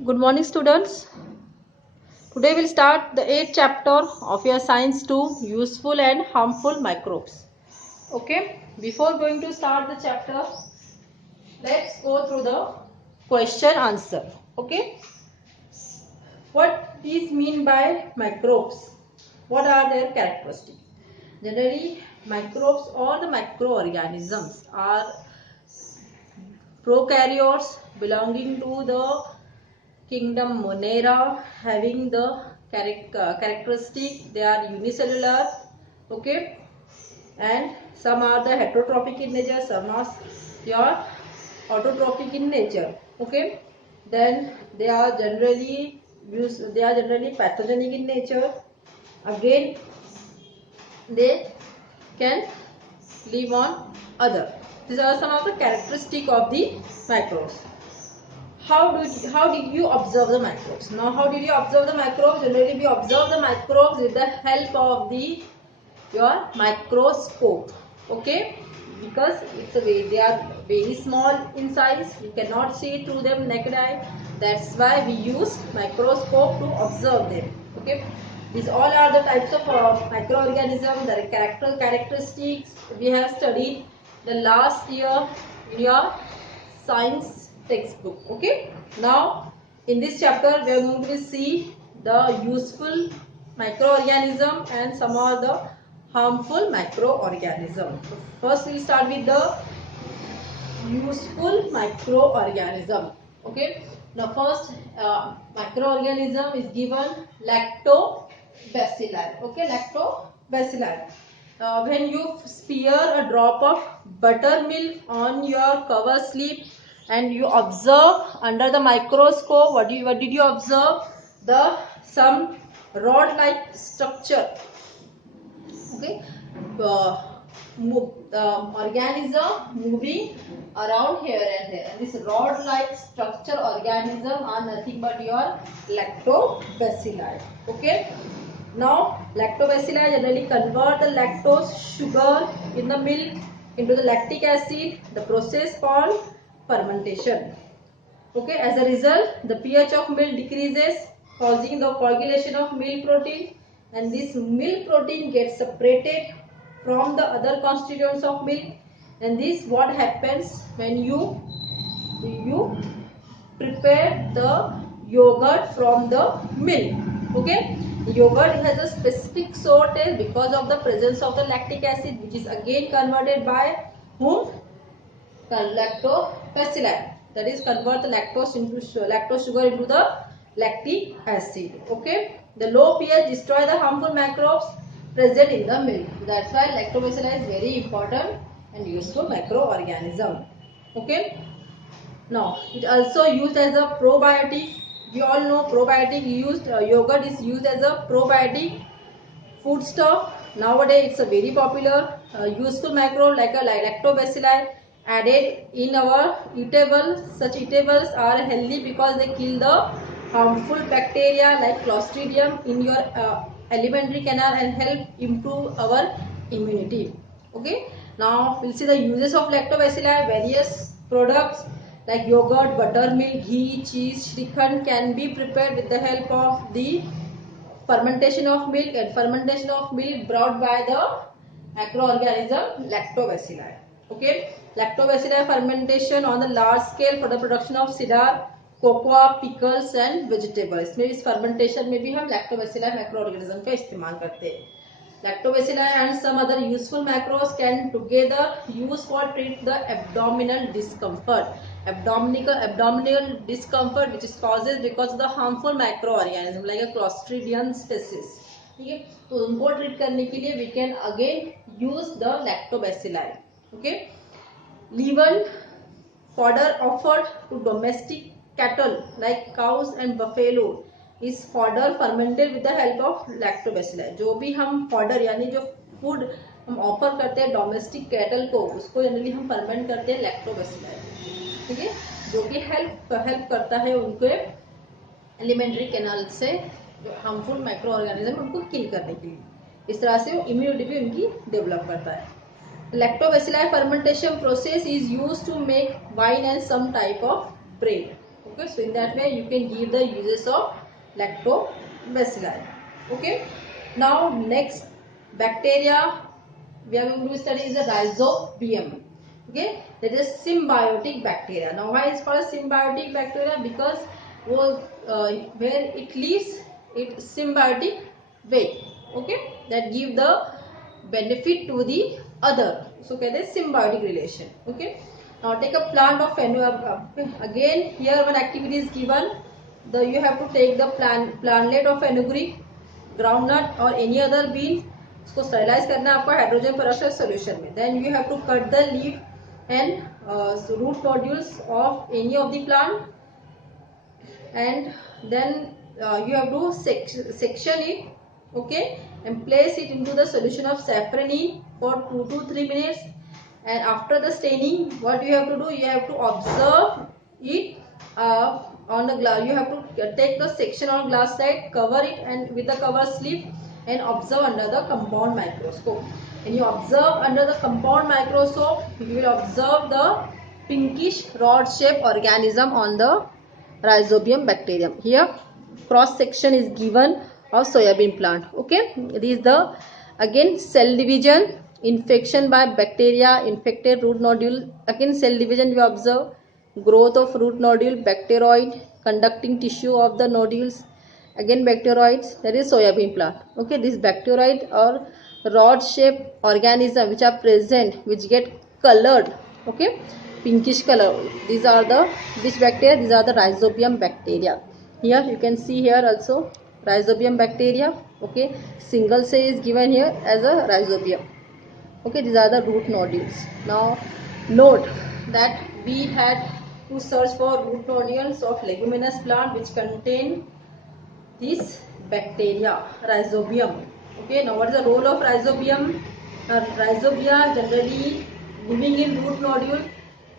Good morning, students. Today we'll start the 8th chapter of your Science 2, Useful and Harmful Microbes. Okay, before going to start the chapter, let's go through the question answer. Okay, what is mean by microbes? What are their characteristics? Generally, microbes or the microorganisms are prokaryotes belonging to the kingdom Monera, having the characteristic they are unicellular, okay, and some are the heterotrophic in nature, some are your autotrophic in nature, okay. Then they are generally pathogenic in nature. Again, they can live on other. These are some of the characteristic of the microbes. How did you observe the microbes? Now, how did you observe the microbes? Generally, we observe the microbes with the help of your microscope. Okay, because they are very small in size. We cannot see through them naked eye. That's why we use microscope to observe them. Okay, these all are the types of microorganisms. The characteristics we have studied the last year in your science textbook. Okay, now in this chapter we are going to see the useful microorganism and some are the harmful microorganism. First we will start with the useful microorganism. Okay, now first microorganism is given lactobacilli. Okay, lactobacilli. When you spear a drop of buttermilk on your cover slip and you observe under the microscope, what did you observe? Some rod like structure. Okay, organism moving around here and there, and this rod like structure organism are nothing but your lactobacilli. Okay, now lactobacilli generally convert the lactose sugar in the milk into the lactic acid, the process called fermentation. Okay, as a result the pH of milk decreases, causing the coagulation of milk protein, and this milk protein gets separated from the other constituents of milk. And this what happens when you prepare the yogurt from the milk. Okay, yogurt has a specific sour taste because of the presence of the lactic acid, which is again converted by whom? Lactobacilli. That is, convert the lactose sugar into the lactic acid. Okay, the low pH destroy the harmful microbes present in the milk. That's why lactobacilli is very important and useful microorganism. Okay, now it also used as a probiotic. We all know probiotic used, yogurt is used as a probiotic foodstuff. Nowadays it's a very popular useful microbe like a lactobacilli added in our eatables. Such eatables are healthy because they kill the harmful bacteria like Clostridium in your alimentary canal and help improve our immunity. Okay, now we'll see the uses of lactobacilli. Various products like yogurt, buttermilk, ghee, cheese, shrikhand can be prepared with the help of the fermentation of milk, and fermentation of milk brought by the microorganism lactobacilli. Okay, lactobacilli fermentation on the large scale for the production of cider, cocoa, pickles and vegetables. इसमें इस fermentation में भी हम lactobacilli microorganism का इस्तेमाल करते हैं. Lactobacilli and some other useful microbes can together use for treat the abdominal discomfort. Abdominal discomfort which is causes because of the harmful microorganism like a Clostridium species. ठीक है, तो उनको ट्रीट करने के लिए we can again use the lactobacilli. Okay, leaven fodder offered to domestic cattle like cows and buffalo is fodder fermented with the help of lactobacilli. जो भी हम fodder यानी जो फूड हम ऑफर करते हैं डोमेस्टिक कैटल को, उसको जनरली हम फर्मेंट करते हैं लैक्टोबैसिलाई. ठीक है, जो कि हेल्प करता है उनको एलिमेंट्री कैनाल से जो हार्मफुल माइक्रो ऑर्गेनिज्म उनको किल करने के लिए. इस तरह से वो इम्यूनिटी भी उनकी डेवलप करता है. Lactobacilli fermentation process is used to make wine and some type of bread. Okay, so in that way you can give the uses of lactobacilli. Okay, now next bacteria we are going to study is the rhizobium. Okay, that is symbiotic bacteria. Now why is called symbiotic bacteria? Because where it lives, it symbiotic way. Okay, that give the benefit to the other, so कहते हैं symbiotic relation. Okay, now take a plant of again here one activity is given. You have to take the plantlet of fenugreek, groundnut or any other bean. इसको sterilize करना है आपको hydrogen peroxide solution में. Then you have to cut the leaf and root nodules of any of the plant, and then you have to section it, okay, and place it into the solution of safranin for 2 to 3 minutes. And after the staining, what you have to do, you have to observe it on the glass. You have to take the section on glass side, cover it and with the cover slip, and observe under the compound microscope. When you observe under the compound microscope, you will observe the pinkish rod shaped organism on the Rhizobium bacterium. Here cross section is given of soybean plant. Okay, this is the again cell division, infection by bacteria, infected root nodule. Again cell division we observe, growth of root nodule, bacteroid, conducting tissue of the nodules, again bacteroids, that is soybean plant. Okay, this bacteroid or rod shaped organism which are present, which get colored, okay, pinkish color, these are the which bacteria? These are the Rhizobium bacteria. Here you can see here also Rhizobium bacteria. Okay, single cell is given here as a Rhizobium. Okay, these are the root nodules. Now note that we had to search for root nodules of leguminous plant which contain this bacteria Rhizobium. Okay, now what is the role of Rhizobium? Rhizobia generally living in root nodule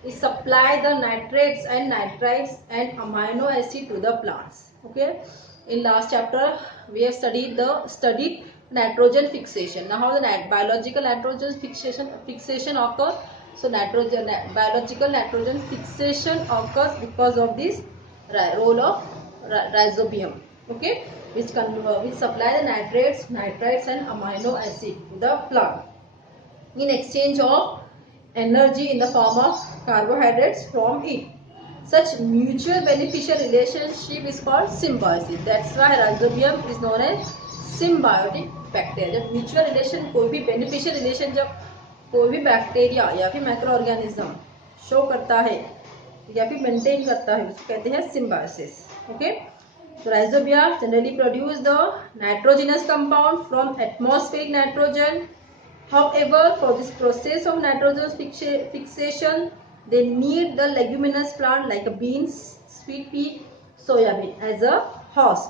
is supply the nitrates and nitrites and amino acid to the plants. Okay, in last chapter we have studied nitrogen fixation. Now how the biological nitrogen fixation occurs? So biological nitrogen fixation occurs because of this role of Rhizobium. Okay, which supply the nitrates, nitrites and amino acid to the plant in exchange of energy in the form of carbohydrates from it. Such mutual beneficial relationship is called symbiosis. That's why Rhizobium is known as symbiotic bacteria. जब mutual relation, कोई भी beneficial relation जब कोई भी bacteria या फिर micro organism show करता है या फिर मेंटेन करता है, उसको कहते हैं symbiosis. Okay, so Rhizobia generally produce the nitrogenous compound from atmospheric nitrogen. However, for this process of nitrogen fixation, they need the leguminous plant like beans, sweet pea, soybean as a host.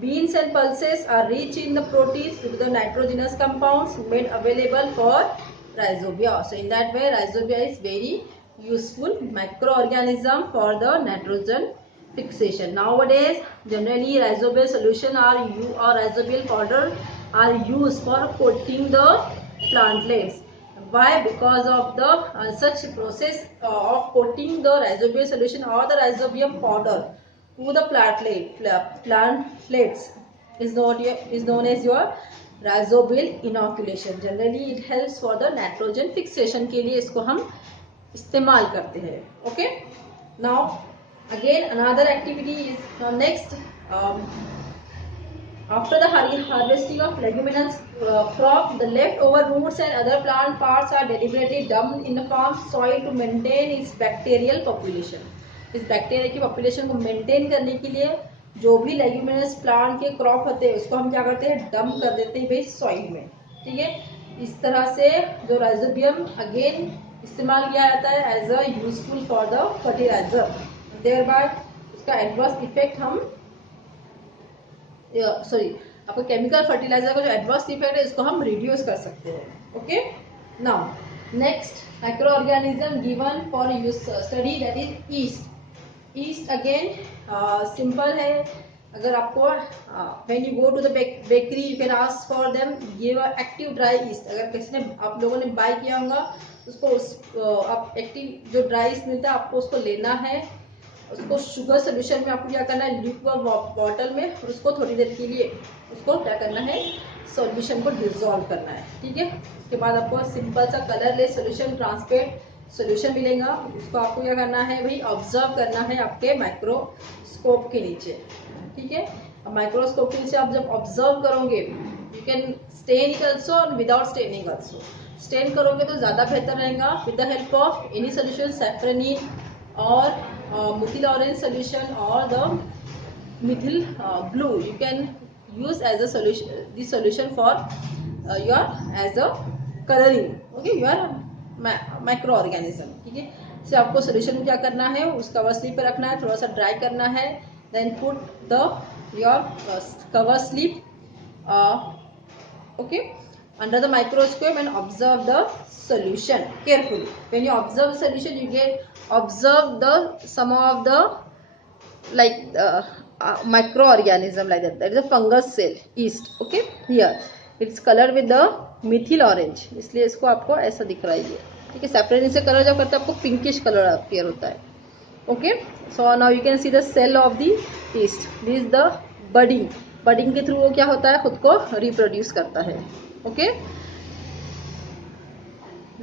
Beans and pulses are rich in the proteins due to the nitrogenous compounds made available for Rhizobia. So in that way, Rhizobia is very useful microorganism for the nitrogen fixation. Nowadays, generally Rhizobial solution or Rhizobial powder are used for coating the plantlets. Why? Because of the such process of coating the Rhizobial solution or the Rhizobium powder to the plantlets is known as your Rhizobial inoculation. Generally it helps for the nitrogen fixation के लिए इसको हम इस्तेमाल करते हैं. Okay, now again another activity is next. After the harvesting of leguminous crop, the leftover roots and other plant parts are deliberately dumped in the farm soil to maintain its bacterial population. इस bacteria की population को maintain करने के लिए जो भी leguminous plant के crop होते हैं उसको हम क्या करते हैं, डंप कर देते हैं भाई सॉइल में. ठीक है, इस तरह से जो राइजोबियम अगेन इस्तेमाल किया जाता है as a useful for the fertilizer. Thereby उसका एडवर्स इफेक्ट हम आपको केमिकल फर्टिलाइजर का जो एडवर्स इफेक्ट है इसको हम रिड्यूस कर सकते हैं. Okay, now next micro organism given for use study that is yeast. Yeast again simple है. अगर आपको when you go to the bakery you can ask for them give a active dry yeast. अगर किसी ने आप लोगों ने bye किया होगा उसको आप एक्टिव जो ड्राई ईस्ट मिलता है आपको उसको लेना है उसको शुगर सोल्यूशन में आपको क्या करना है, ल्यूकवार्म बॉटल में, और उसको थोड़ी देर के लिए उसको क्या करना है, सॉल्यूशन को डिसॉल्व करना है, ठीक है। उसके बाद आपको सिंपल सा कलरलेस सॉल्यूशन, ट्रांसपेरेंट सॉल्यूशन मिलेगा। उसको आपको क्या करना है भाई, ऑब्जर्व करना है आपके माइक्रोस्कोप के नीचे, ठीक है। अब माइक्रोस्कोप के नीचे आप जब ऑब्जर्व करोगे, you can stain it also और विदाउट स्टेनिंग ऑल्सो। स्टेन करोगे तो ज़्यादा बेहतर रहेगा with the help of any solution, safranin और मिथिल ऑरेंज सोल्यूशन और the methyl blue, you can use as a solution, this solution for your as a coloring, okay, your microorganism, ठीक है। से आपको सोल्यूशन में क्या करना है, उसका कवर स्लिप पे रखना है, थोड़ा सा ड्राई करना है, then put the your cover slip okay under the microscope and observe the solution carefully. When you observe the solution, you get observe the some of the like microorganism like that. That is a fungus cell, yeast. Okay, here it's colored with the methyl orange, इसलिए इसको आपको ऐसा दिख रहा है ये, ठीक है। सैफ्रनिन से कलर जब करते हैं आपको पिंकिश कलर अपीयर होता है, okay. So now you can see the cell of the yeast. This is the budding, budding के थ्रू वो क्या होता है, खुद को रिप्रोड्यूस करता है, okay.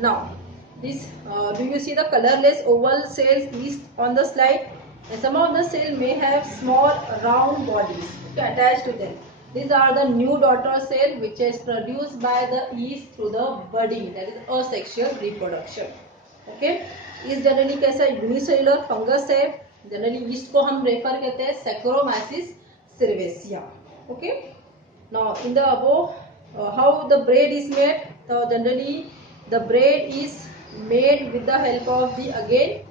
Now this do you see the colourless oval cells yeast on the slide? And some of the cell may have small round bodies attached to them. These are the new daughter cell which is produced by the yeast through the budding, that is asexual reproduction. Okay, yeast generally कैसा unicellular fungus है, generally yeast को हम refer करते हैं Saccharomyces cerevisiae. Okay, now in the above how the bread is made. So generally the bread is made with the help of the again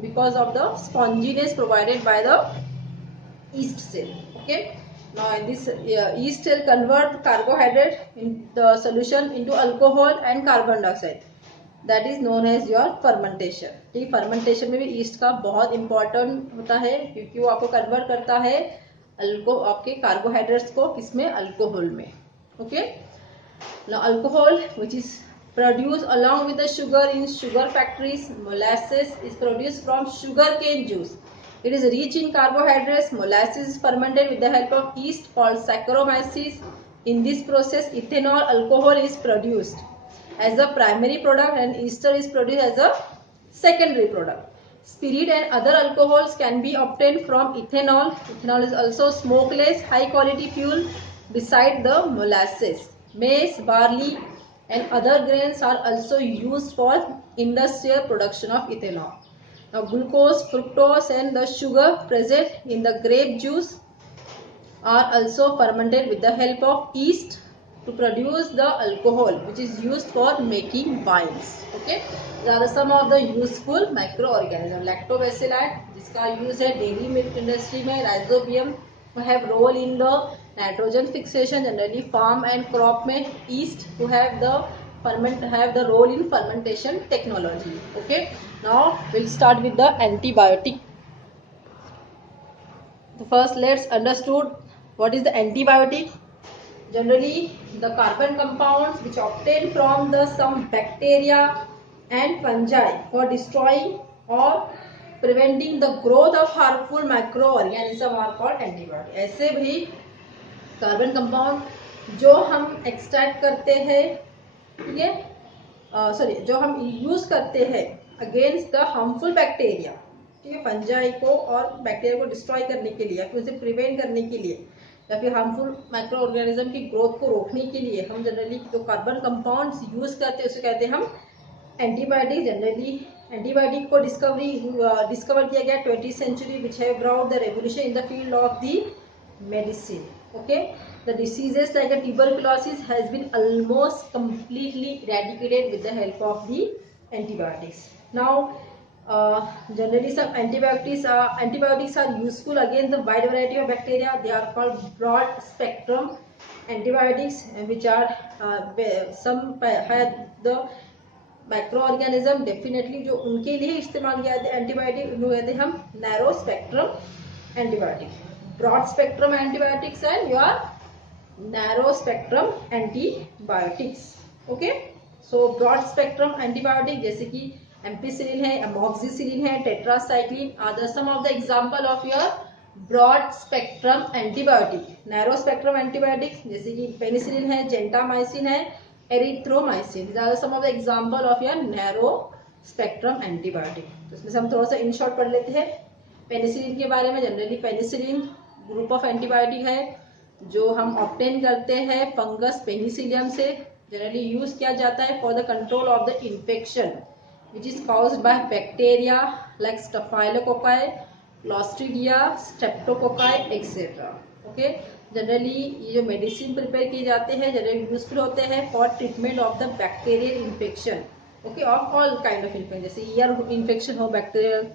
because of the sponginess provided by the yeast cell, okay. Now in this yeast cell convert carbohydrate in the solution into alcohol and carbon dioxide, that is known as your fermentation, ठीक। fermentation में भी yeast का बहुत important होता है, क्योंकि वो आपको convert करता है आपके carbohydrates को किसमें, alcohol में, okay। Now alcohol which is produced along with the sugar in sugar factories. Molasses is produced from sugarcane juice. It is rich in carbohydrates. Molasses is fermented with the help of yeast called Saccharomyces. In this process, ethanol alcohol is produced as a primary product and ester is produced as a secondary product. Spirit and other alcohols can be obtained from ethanol. Ethanol is also smokeless, high quality fuel beside the molasses. Maize, barley and other grains are also used for industrial production of ethanol. Now glucose, fructose and the sugar present in the grape juice are also fermented with the help of yeast to produce the alcohol which is used for making wines, okay. There are some of the useful microorganisms. Lactobacilli जिसका use है dairy milk industry में, rhizobium have role in the nitrogen fixation, generally farm and crop में, yeast to have the role in fermentation technology, okay. Now we'll start with the antibiotic. First let's understood what is the antibiotic. Generally the carbon compounds which obtained from the some bacteria and fungi for destroying or preventing the growth of harmful microorganisms are called antibiotic. ऐसे भी carbon compound जो हम extract करते हैं, ठीक है, sorry जो हम यूज करते हैं अगेंस्ट द हार्मफुल बैक्टीरिया, ठीक है, फंजाई को और बैक्टीरिया को डिस्ट्रॉय करने के लिए या फिर उसे प्रिवेंट करने के लिए या फिर हार्मफुल माइक्रो ऑर्गेनिज्म की ग्रोथ को रोकने के लिए हम जनरली जो कार्बन कंपाउंड्स यूज करते हैं उसे कहते हैं हम एंटीबायोटिक। जनरली एंटीबायोटिक को डिस्कवर किया गया 20th century which have brought the revolution in the field of the medicine, okay. The diseases like a tuberculosis has been almost completely eradicated with the help of the antibiotics. Now generally some antibiotics are useful against the wide variety of bacteria. They are called broad spectrum antibiotics which are some have the microorganism definitely जो उनके लिए इस्तेमाल किया जाता है antibiotic, उनको कहते हैं हम narrow spectrum antibiotic, broad spectrum antibiotics and your narrow spectrum antibiotics, okay. So broad spectrum antibiotic जैसे कि एम्पिसिलिन है, अमोक्सिसिलिन है, tetracycline are the some of the example of your broad spectrum antibiotic. Narrow spectrum antibiotics जैसे कि penicillin है, gentamicin है, erythromycin, these are the some of the example of your narrow spectrum antibiotic. तो इसमें से हम थोड़ा सा इन शॉर्ट पढ़ लेते हैं पेनिसिलिन के बारे में। Generally penicillin group of antibiotic है जो हम ऑब्टेन करते हैं फंगस पेनिसिलियम से। जनरली यूज किया जाता है for the control of the infection which is caused by bacteria like staphylococci, clostridia, streptococci etcetera. Okay, generally ये जो मेडिसिन प्रिपेयर किए जाते हैं जनरली यूजफुल होते हैं for treatment of the bacterial infection. Okay, of all kind of infection, जैसे ear infection हो, bacterial,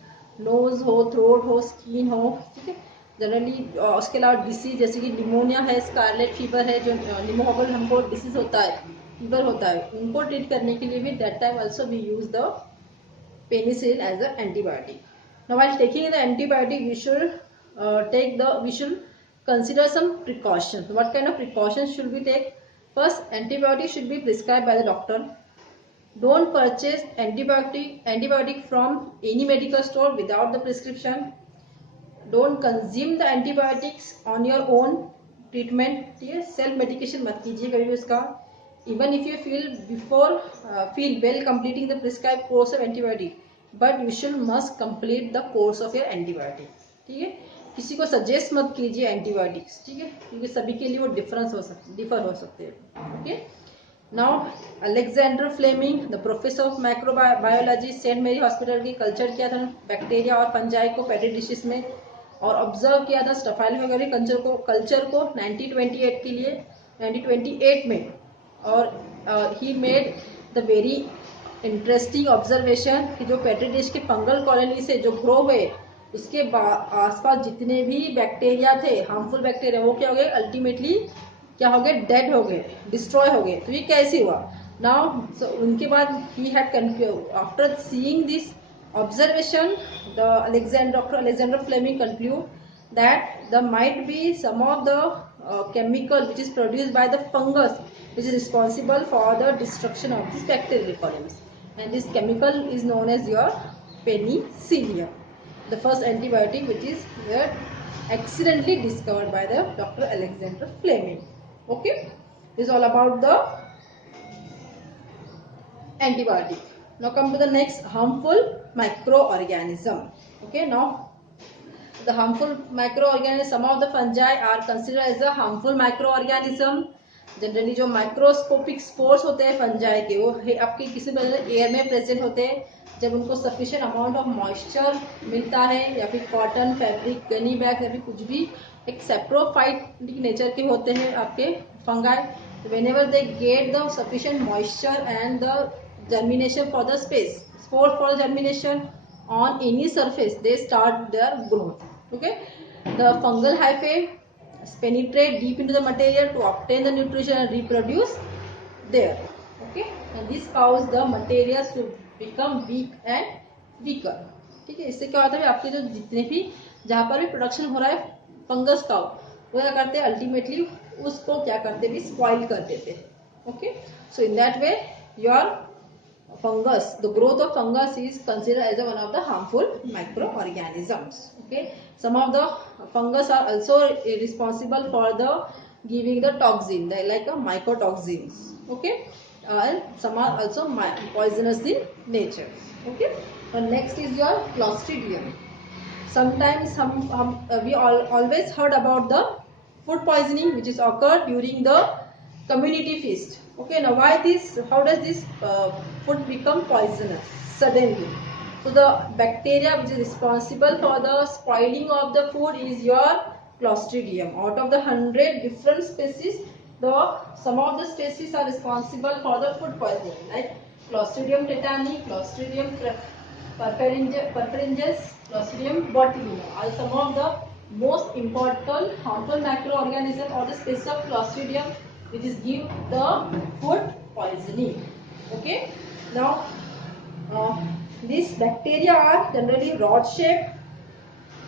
knows हो, थ्रोट हो, स्किन हो। ठीक है, जनरली उसके अलावा डिसीज जैसे कि निमोनिया है, स्कारलेट फीवर है, जो निमोनियल हमको डिसीज होता है, फीवर होता है, उनको ट्रीट करने के लिए भी that time also we use the penicillin as a antibiotic. Now while taking the antibiotic we should consider some precautions. What kind of precautions should we take? First, antibiotic should be prescribed by the doctor. Don't purchase antibiotic from any medical store without the prescription. Don't consume the antibiotics on your own treatment. ठीक है, self medication मत कीजिए कभी भी उसका। Even if you feel well completing the prescribed course of antibiotic, but you should must complete the course of your antibiotic. ठीक है, किसी को सजेस्ट मत कीजिए एंटीबायोटिक्स। ठीक है, क्योंकि सभी के लिए वो डिफर हो सकते हैं। Okay, now Alexander Fleming the professor of microbiology Saint Mary hospital की कल्चर किया था बैक्टीरिया और फंजाई को पेट्री डिशेस में और ऑब्जर्व किया था स्टफाइलोकोकाई कल्चर को 1928 के लिए 1928 में। और he made the very interesting observation कि जो पेट्री डिश के फंगल कॉलोनी से जो ग्रो हुए उसके आसपास जितने भी बैक्टीरिया थे, हार्मफुल बैक्टीरिया, वो क्या हो गए, अल्टीमेटली क्या हो गए, डेड हो गए, डिस्ट्रॉय हो गए। तो ये कैसे हुआ? नाउ उनके बाद he had after seeing this observation Dr. Alexander Fleming conclude that there might be some of the chemical which is produced by the fungus which is responsible for the destruction of these bacterial colonies, and this chemical is known as your penicillium, the first antibiotic which is accidentally discovered by the Dr. Alexander Fleming. Okay, this is all about the antibiotic. Now come to the next, harmful microorganism. Okay, now the harmful microorganism, some of the fungi are considered as a harmful microorganism. Generally जो microscopic spores होते हैं fungi के, वो आपके किसी air में present होते हैं जब उनको सफिशिएंट अमाउंट ऑफ मॉइस्चर मिलता है, या फिर कॉटन, फैब्रिक, गनी बैग, या फिर कुछ भी एक सेप्रोफाइटिक नेचर के होते हैं आपके fungi. Whenever they get the sufficient moisture and the germination for the space, spore for germination on any surface, they start their growth. Okay, the fungal hyphae penetrate deep into the material to obtain the nutrition and reproduce there. Okay, and this cause the materials to become weak and weaker. ठीक है, इससे क्या होता है, आपके जो जितने भी जहाँ पर भी प्रोडक्शन हो रहा है फंगस का, वो क्या करते हैं, अल्टीमेटली उसको क्या करते हैं, स्पॉइल कर देते हैं। Okay, so in that way your fungus, the growth of fungus is considered as one of the harmful microorganisms. Okay, some of the fungus are also responsible for the giving the toxin, they like a mycotoxins. Okay, and some are also poisonous in nature. Okay, and next is your clostridium. Sometimes we always heard about the food poisoning which is occurred during the community feast. Okay, now why this, how does this food become poisonous suddenly? So the bacteria which is responsible for the spoiling of the food is your clostridium. Out of the 100 different species, some of the species are responsible for the food poisoning, like Clostridium tetani, Clostridium perfringens, Clostridium botulinum are some of the most important harmful microorganisms or the species of Clostridium which is give the food poisoning. Okay, now these bacteria are generally rod shaped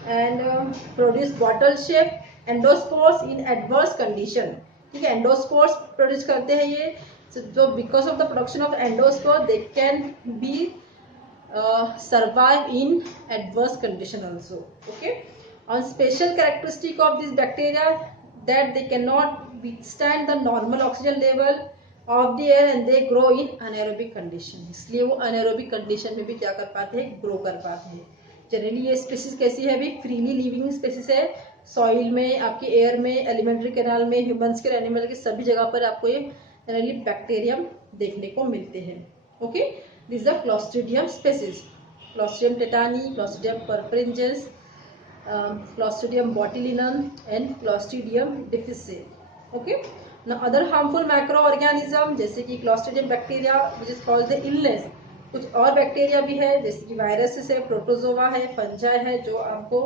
and produce bottle shaped endospores in adverse condition. ठीक है, endospores produce करते हैं ये, so because of the production of endospore they can be survive in adverse condition also. Okay. On special characteristic of this bacteria that they cannot withstand the normal oxygen level of the air and they grow in anaerobic condition. इसलिए वो anaerobic condition में भी क्या कर पाते हैं, grow कर पाते हैं. जनरली ये स्पेसीज कैसी है, अभी फ्रीली लिविंग स्पेसीज है. सॉइल में, आपके एयर में, एलिमेंट्री कैनाल में, ह्यूमंस के, एनिमल के सभी जगह पर आपको ये जनरली बैक्टीरियम देखने को मिलते हैं. Okay, this the clostridium species. Clostridium tetani, clostridium perfringens, clostridium botulinum and clostridium difficile. Okay, now other harmful microorganism जैसे कि clostridium bacteria which is called the illness. कुछ और बैक्टीरिया भी है जैसे कि वायरसेस है, प्रोटोजोआ है, फंजाई है, जो आपको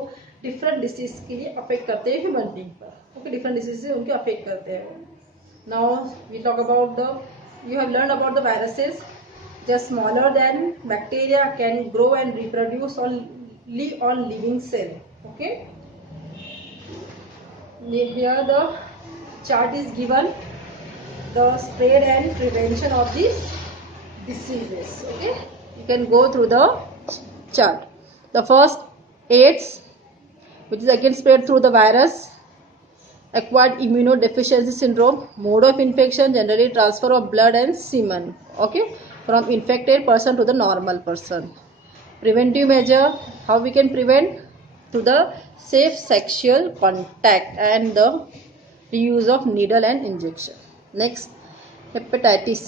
डिफरेंट डिसीज के लिए अफेक्ट करते हैं ह्यूमन बीइंग पर. ओके, डिफरेंट डिसीज से उनको अफेक्ट करते हैं. Now we talk about the, you have learn about the viruses. Just smaller than bacteria can grow and reproduce on living cell. Okay, here the chart is given, the spread and prevention of these diseases. Okay, you can go through the chart. The first, AIDS, which is again spread through the virus. Acquired immunodeficiency syndrome, mode of infection generally transfer of blood and semen, okay, from infected person to the normal person. Preventive measure, how we can prevent? Through the safe sexual contact and the use of needle and injection. Next, hepatitis.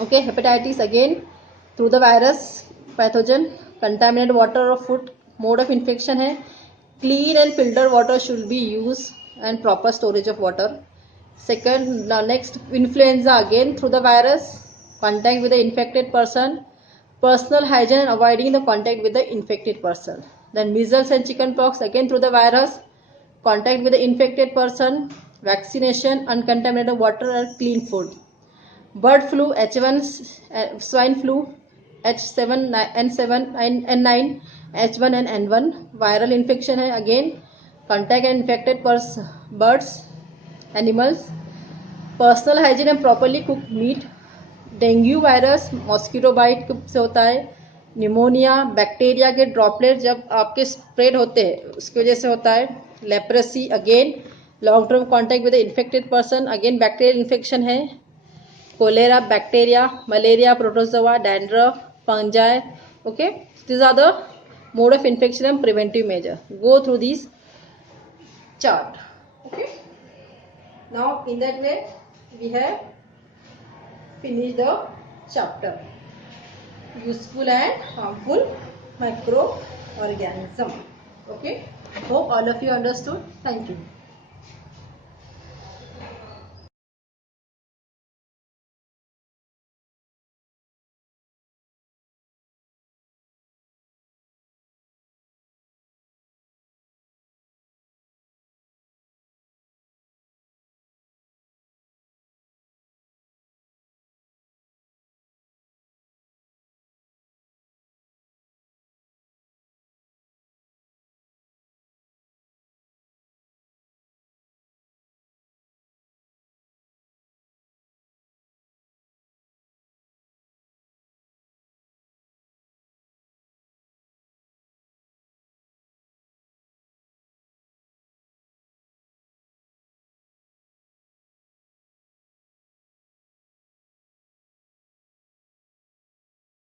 Okay, hepatitis again through the virus, pathogen, contaminated water or food, mode of infection है. Clean and filtered water should be used and proper storage of water. Second, next, influenza again through the virus, contact with the infected person, personal hygiene and avoiding the contact with the infected person. Then measles and chickenpox again through the virus, contact with the infected person, vaccination, uncontaminated water and clean food. Bird flu, H1, swine flu, H7N7 N9, H1 and N1, viral infection है again, contact and infected birds, animals, personal hygiene and properly cooked meat. Dengue virus mosquito bite से होता है. Pneumonia, bacteria के droplet जब आपके spread होते हैं उसकी वजह से होता है. Leprosy again long term contact with the infected person, again bacterial infection है. Cholera bacteria, malaria, protozoa, dandruff, fungi. Okay, these are the mode of infection and preventive measure. Go through this chart. Okay, now in that way we have finish the chapter, useful and harmful microorganism. Okay, hope all of you understood. Thank you.